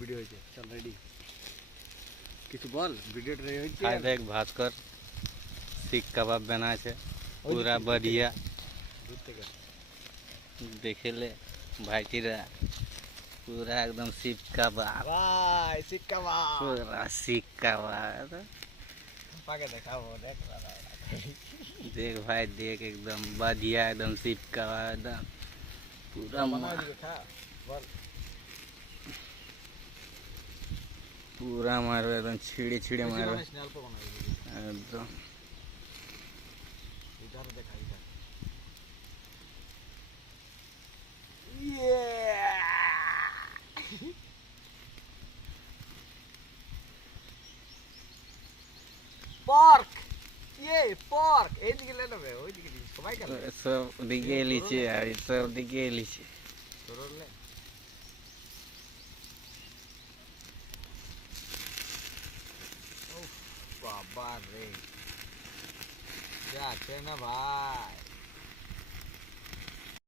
Video হয়েছে, চল ready. কিছু বল, ভিডিওটা রেডি হয়েছে। हाय देख भास्कर सीख कबाब बना है पूरा बढ़िया দূর থেকে देखे ले भाईटीरा पूरा एकदम सीख कबाब ভাই শিক্ষা ভাই पूरा सीख कबाब পাকে দেখাবো, দেখ দাদা। देख भाई देख एकदम बढ़िया एकदम सीख कबाब एकदम पूरा বানাও দিকে খা বল। पूरा मारो एकदम छिड़े छिड़े मारो বানাইস না, অল্প বানাই দিবি। एकदम এটা আর দেখা এটা। ইয়ে পর্ক, ইয়ে পর্ক। এইদিকে লে নেবে, ওইদিকে দিবি, সবাই গেল सब दिखे लीचे यार सब दिखे लीचे তোর লে। উফ, বাবা রে, যা আছে না ভাই।